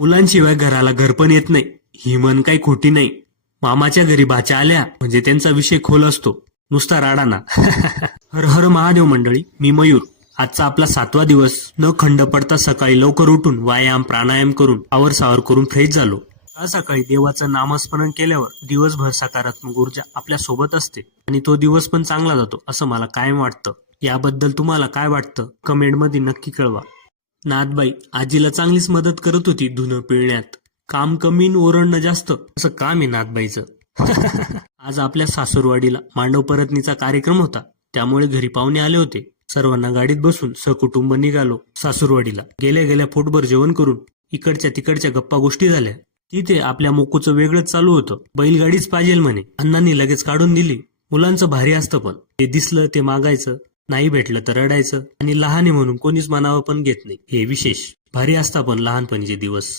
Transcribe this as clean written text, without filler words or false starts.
मुलांशिवाय घराला घर पण येत नाही, ही म्हण काही खोटी नाही. मामाच्या घरी बाच्या आल्या म्हणजे त्यांचा विषय खोल असतो, नुसता राडाना. हर हर महादेव मंडळी, मी मयूर. आजचा आपला 7वा दिवस. न खंड पडता सकाळी लवकर उठून व्यायाम प्राणायाम करून आवर करून फ्रेश झालो. आज सकाळी देवाचं नामस्मरण केल्यावर दिवसभर सकारात्मक ऊर्जा आपल्या सोबत असते आणि तो दिवस पण चांगला जातो असं मला कायम वाटतं. याबद्दल तुम्हाला काय वाटतं कमेंटमध्ये नक्की कळवा. नाथबाई आजीला चांगलीच मदत करत होती धुणं पिळण्यात. काम कमी न ओरडणं जास्त असं काम आहे नाथबाईचं. आज आपल्या सासूरवाडीला मांडव परतनीचा कार्यक्रम होता, त्यामुळे घरी पाहुणे आले होते. सर्वांना गाडीत बसून सहकुटुंब निघालो सासूरवाडीला. गेल्या गेल्या पोटभर जेवण करून इकडच्या तिकडच्या गप्पा गोष्टी झाल्या. तिथे आपल्या मोकूचं वेगळंच चालू होतं. बैलगाडीच पाहिजे म्हणे. अण्णांनी लगेच काढून दिली. मुलांचं भारी असतं, पण ते दिसलं ते मागायचं, नाही भेटलं तर रडायचं आणि लहान आहे म्हणून कोणीच मनावर पण घेत नाही. हे विशेष भारी असता पण लहानपणीचे दिवस.